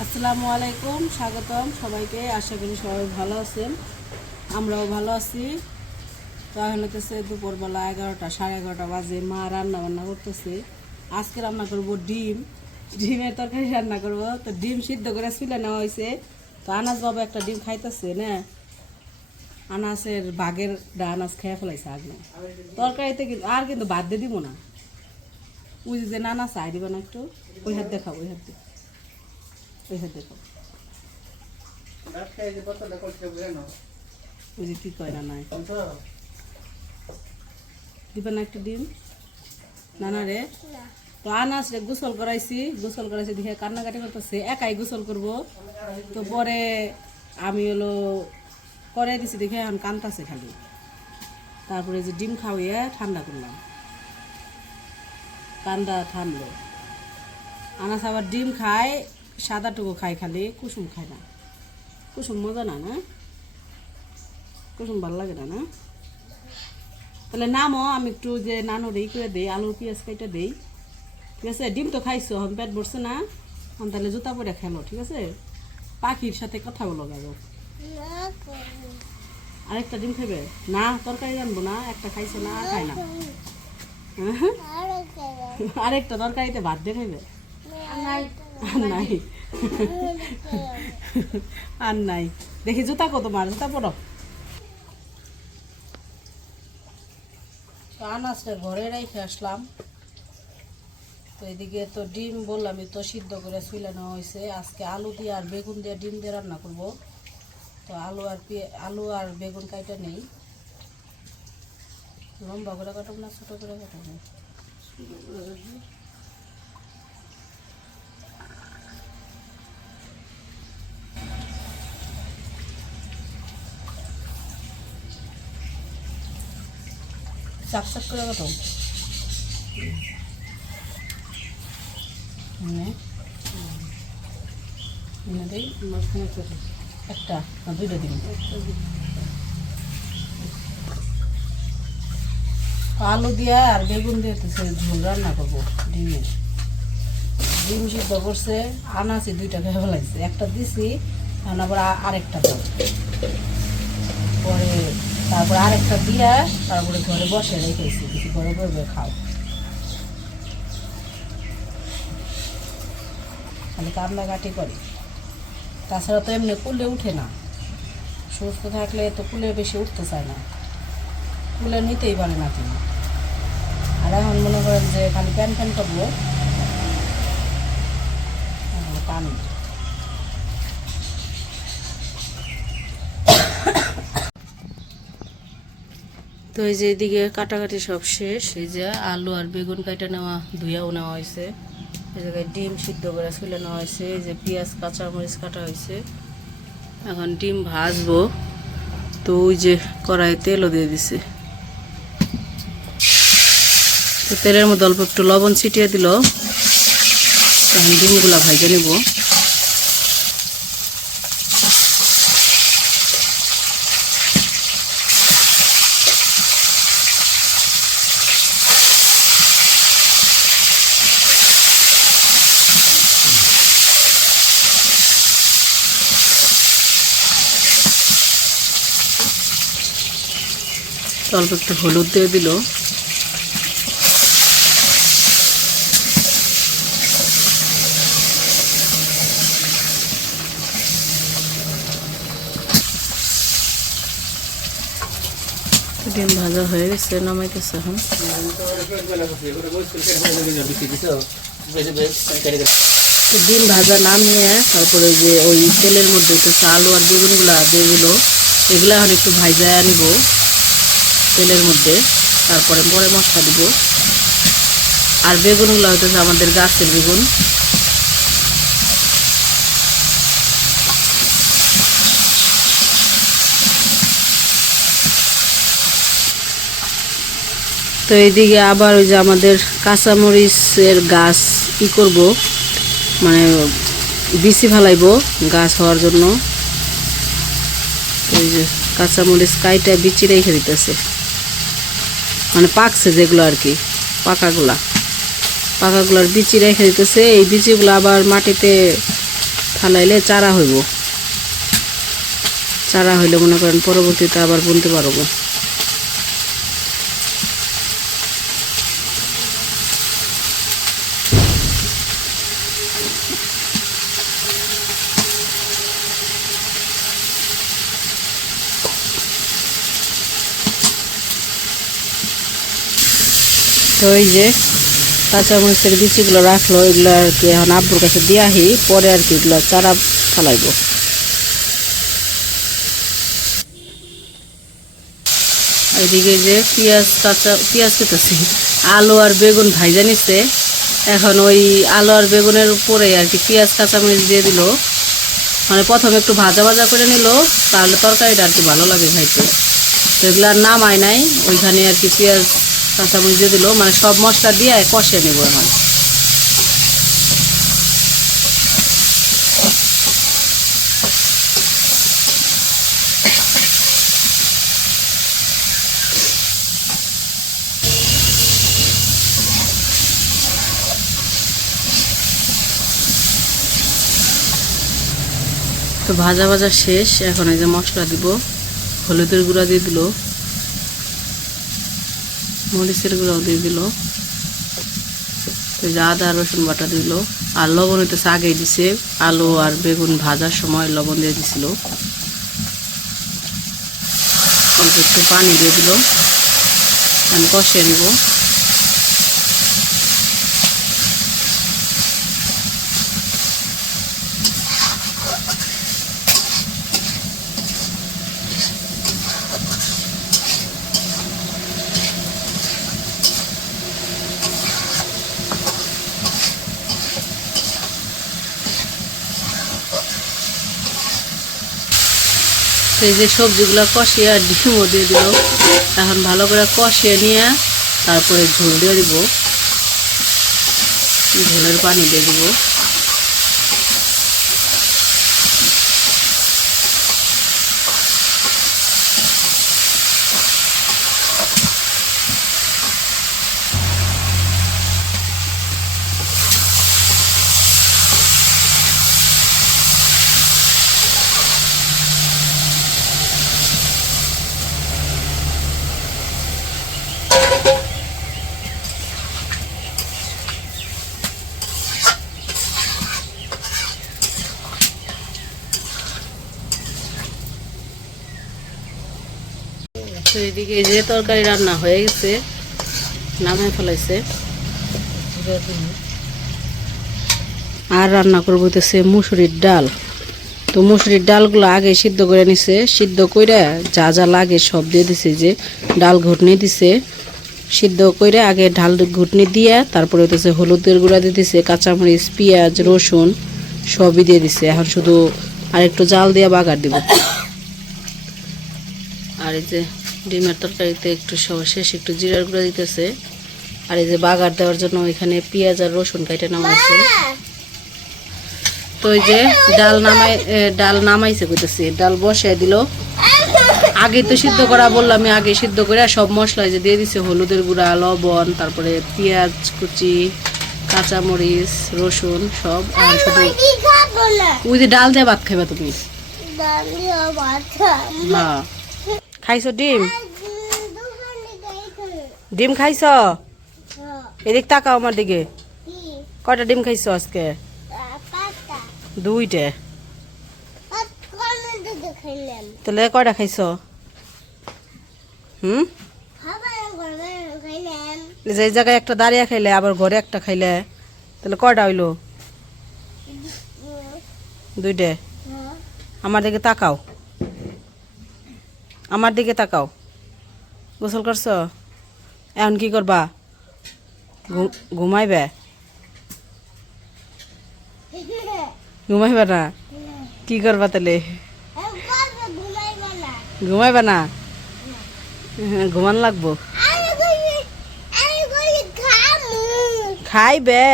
আসসালামু আলাইকুম, স্বাগতম সবাইকে। আশা করি সবাই ভালো আছেন, আমরাও ভালো আছি। তো এখন হতেছে দুপুরবেলা 11টা, 11:30 বাজে। মা রান্না বান্না করতেছে। আজকে রান্না করব ডিমের তরকারি রান্না করব। তো ডিম সিদ্ধ করে চুলে নেওয়া হয়েছে। তো আনাজ বাবা একটা ডিম খাইতেছে না, আনাসের বাঘের আনাজ খেয়ে ফেলাইছে আগে। তরকারিতে কিন্তু বাদ দিয়ে দিব না। ওই যে নানা চাই দিবা না একটু, ওই হাত দেখাবো, ওই হাত দিয়ে, ওই হাত দেখাবো। ওই যে কি কয় না নাই দিবে না একটা ডিম নানা রে। তো আনাস রে গোসল করাইছি দেখে কান্নাকাটি করতেছে, একাই গোসল করব। তো পরে আমি করে দিছি দেখে এখন কান্দাছে খালি। তারপরে যে ডিম খাওয়াইয়া ঠান্ডা করলাম, কান্দা থামলো। আনাস আবার ডিম খায়, সাদাটুকু খায়, খালি কুসুম খায় না। কুসুম মজা না, না কুসুম ভালো লাগে না। তাহলে নামও আমি একটু যে নানুর ই করে দিই, আলু পেঁয়াজ কেটে দিই, ঠিক আছে? ডিম তো খাইছো, আমি পেট ভরছে না, আমি তাহলে জুতা পরে খেলো, ঠিক আছে? পাখির সাথে কথা বলো গেল। আরেকটা ডিম খাইবে না? তরকারি জানবো না, একটা খাইছো না, খাই না। আরেকটা তরকারিতে ভাত দিয়ে খাইবে? নাই আর নাই। দেখি জুতা কত মার, জুতা পড়ো। আনাজটা ঘরে রেখে আসলাম। তো এদিকে তো ডিম বললামই তো, সিদ্ধ করে চুলে নেওয়া হয়েছে। আজকে আলু দিয়ে আর বেগুন দিয়ে ডিম দিয়ে রান্না করব। তো আলু আর বেগুন কাইটা নেই, লম্বা করে কাটাবো না ছোটো করে কাটাবো? চাপ চাপ করে কাটাবো। একটা না দুইটা দিন আলু দিয়া আর বেগুন দিয়ে ঝোল রান্না করবো ডিমের। ডিম সিদ্ধ করছে, আনাছি দুইটা খেয়ে ফেলাইছে, একটা দিছি, এখন আবার আরেকটা দাও। পরে তারপরে আরেকটা দিয়া তারপরে ঘরে বসে রেখেছি, কিছু ঘরে বসবে খাও। খালি কান্নাকাটি করে, তাছাড়া তো এমনি কুলে উঠে না। সুস্থ থাকলে তো কুলে বেশি উঠতে চায় না, কুলে নিতেই পারে না তুমি। আর এখন মনে করেন যে খালি প্যান প্যান করবো, কান। তো এই যে এদিকে কাটাকাটি সব শেষ। এই যে আলু আর বেগুন কাটা নেওয়া, ধুইয়াও নেওয়া হয়েছে। এই জায়গায় ডিম সিদ্ধ করে ছুলে নেওয়া হয়েছে। এই যে পেঁয়াজ কাঁচামরিচ কাটা হয়েছে। এখন ডিম ভাজবো। তো ওই যে কড়াই তেলও দিয়ে দিছে। তো তেলের মধ্যে অল্প একটু লবণ ছিটিয়ে দিল। এখন ডিমগুলা ভাজে নেব। অল্প একটু হলুদ দিয়ে দিল। ডিম ভাজা হয়ে গেছে, নামাইতেছে এখন। ডিম ভাজা নামিয়ে তারপরে যে ওই তেলের মধ্যে কিছু আলু আর বেগুনগুলা দিয়ে দিল। এগুলো এখন একটু ভাজা নিব তেলের মধ্যে, তারপরে পরে মশলা দিব। আর বেগুনগুলো হইতেছে আমাদের গাছের বেগুন। তো এইদিকে আবার ওই যে আমাদের কাঁচামরিচের গাছ ই করব, মানে বিচি ফেলাইব গাছ হওয়ার জন্য। ওই যে কাঁচামরিচ কাইটা বিচি রেখে দিতেছে, মানে পাকছে যেগুলো আর কি, পাকাগুলার বিচি রেখে দিতেছে। এই বিচিগুলো আবার মাটিতে ফালাইলে চারা হইব, চারা হইলে মনে করেন পরবর্তীতে আবার বুনতে পারবো। তো এই যে কাঁচামরিচের বিচিগুলো রাখলো, এগুলো আর কি এখন আব্বুর কাছে দিয়ে আহি, পরে আর কি এগুলো চারা ফালাইব। এদিকে যে পেঁয়াজ কেটেছি, আলু আর বেগুন ভাইজা নিচ্ছে। এখন ওই আলু আর বেগুনের উপরে আর কি পেঁয়াজ কাঁচামরিচ দিয়ে দিল, মানে প্রথমে একটু ভাজা ভাজা করে নিল, তাহলে তরকারিটা আর কি ভালো লাগে খাইতে। তো এগুলো আর নামায় নাই, ওইখানে আর কি পেঁয়াজ কাঁচামরিচ দিয়ে দিল, মানে সব মশলা দিয়ে কষিয়ে নেব এখন। তো ভাজা ভাজা শেষ, এখন এই যে মশলা দিব, হলুদের গুঁড়া দিয়ে দিল, মরিচের গুঁড়াও দিয়ে দিল, এই যে আদা রসুন বাটা দিল, আর লবণ হইতেছে আগেই দিছে, আলু আর বেগুন ভাজার সময় লবণ দিয়ে দিছিল। অল্প একটু পানি দিয়ে দিল, আমি কষিয়ে নিব। এই যে সবজিগুলো কষিয়ে আর ডিমও দিয়ে দিল, এখন ভালো করে কষিয়ে নিয়ে তারপরে ঝোল দিয়ে দিব, ঝোলের পানি দিয়ে দিব। তো এদিকে যে তরকারি রান্না হয়ে গেছে, নামে ফেলাইছে। আর রান্না করবো হইতেছে মুসুরির ডাল। তো মুসুরির ডালগুলো আগে সিদ্ধ করে নিছে, সিদ্ধ করে যা যা লাগে সব দিয়ে দিছে, যে ডাল ঘুটনি দিছে, সিদ্ধ করে আগে ডাল ঘুটনি দিয়ে তারপরে হইতেছে হলুদের গুঁড়া দিয়ে দিছে, কাঁচামরিচ পেঁয়াজ রসুন সবই দিয়ে দিছে। এখন শুধু আর একটু জাল দিয়ে বাগার দিব। আর এই যে ডিমের তরকারিতে একটু শেষ একটু জিরার গুঁড়া দিতেছে। আর এই যে বাগার দেওয়ার জন্য এখানে পেঁয়াজ আর রসুন কাইটে নামাইছে। তো এই যে ডাল নামাইছে কইতেছি, ডাল বসাই দিল। আগে তো সিদ্ধ করা বললাম, আমি আগে সিদ্ধ করে সব মশলা যে দিয়ে দিছে, হলুদের গুঁড়া লবণ, তারপরে পেঁয়াজ কুচি কাঁচামরিচ রসুন সব। আর শুধু ওই যে ডাল দিয়ে ভাত খাইবা তুমি? হ্যাঁ। খাইছো ডিম? ডিম খাইছ? এদিক তাকাও আমার দিকে। কয়টা ডিম খাইছো আজকে? দুইটা। তাহলে কয়টা খাইছো? যে জায়গায় একটা দাঁড়িয়ে খাইলে আবার ঘরে একটা খাইলে, তাহলে কয়টা হইলো? দুইটা। আমার দিকে তাকাও, আমার দিকে তাকাও। গোসল করছো? এখন কি করবা? ঘুমাইবে? ঘুমাইবা না? কি করবা তাহলে? ঘুমাইবা না? ঘুমান লাগবো। খাইবে?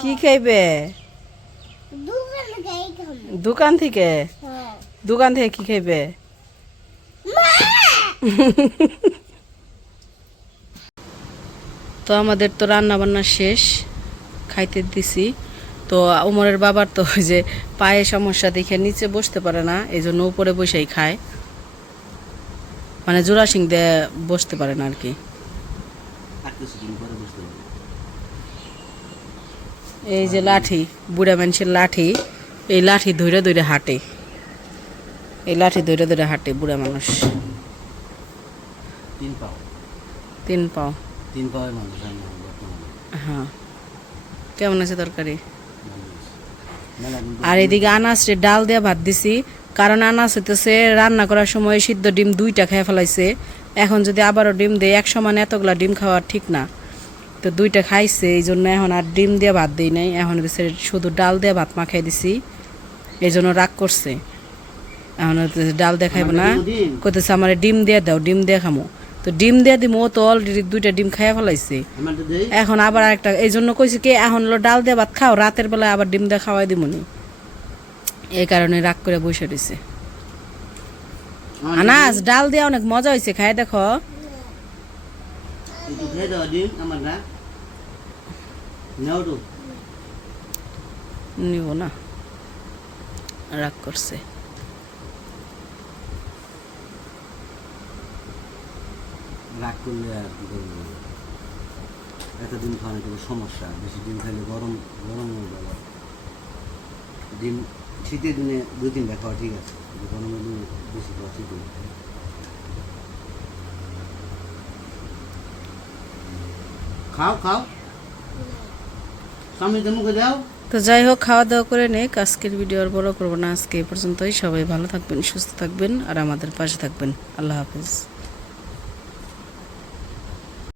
কি খাইবে? দোকান থেকে? দোকান থেকে কি খাইবে? তো আমাদের তো রান্না বান্না শেষ, খাইতে দিছি। তো উমরের বাবার তো ওই যে পায়ে সমস্যা দেখে নিচে বসতে পারে না, এই জন্য উপরে বসেই খায়, মানে জোড়া সিং দিয়ে বসতে পারে না আর কি। এই যে লাঠি, বুড়া মানুষের লাঠি, এই লাঠি ধরে ধরে হাঁটে, এই লাঠি ধরে ধরে হাঁটে বুড়া মানুষ। 3 পাও। হ্যাঁ, কেমন আছে তরকারি? আর এদিকে আনাসে ডাল দিয়ে ভাত দিছি, কারণ আনাস হইতেছে রান্না করার সময় সিদ্ধ ডিম 2টা খেয়ে ফেলাইছে। এখন যদি আবারও ডিম দেয়, এক সমান এতগুলা ডিম খাওয়া ঠিক না, তো 2টা খাইছে, এই জন্য এখন আর ডিম দিয়ে ভাত দিই নাই, এখন হচ্ছে শুধু ডাল দিয়ে ভাত মাখাই দিছি, এই জন্য রাগ করছে। এখন ডাল দিয়ে খাইব না, কইতেছে আমার ডিম দিয়ে দাও, ডিম দিয়ে খামো। তো ডিম দিয়ে দিব, ও তো অলরেডি 2টা ডিম খাইয়া ফেলাইছে, এখন আবার একটা, এই জন্য কইছে কি এখন হলো ডাল দিয়ে ভাত খাও, রাতের বেলায় আবার ডিম দিয়ে খাওয়াই দিবনি, এই কারণে রাগ করে বসে দিছে। আনাস ডাল দিয়ে অনেক মজা হয়েছে, খাই দেখো। নিব না, রাগ করছে। রাগ করলে আর কি করবো, একটা ডিম খাওয়ানো কোনো সমস্যা, বেশি ডিম খাইলে গরম গরম হয়ে যাবে। ডিম শীতের দিনে 2-3টা খাওয়া ঠিক আছে, গরমের দিনে বেশি খাওয়া ঠিক নেই। খাও খাও, স্বামীকে মুখে দাও। তো যাই হোক, খাওয়া দাওয়া করে নেই, আজকের ভিডিও আর বড় করবো না, আজকে এই পর্যন্তই। সবাই ভালো থাকবেন, সুস্থ থাকবেন, আর আমাদের পাশে থাকবেন। আল্লাহ হাফেজ।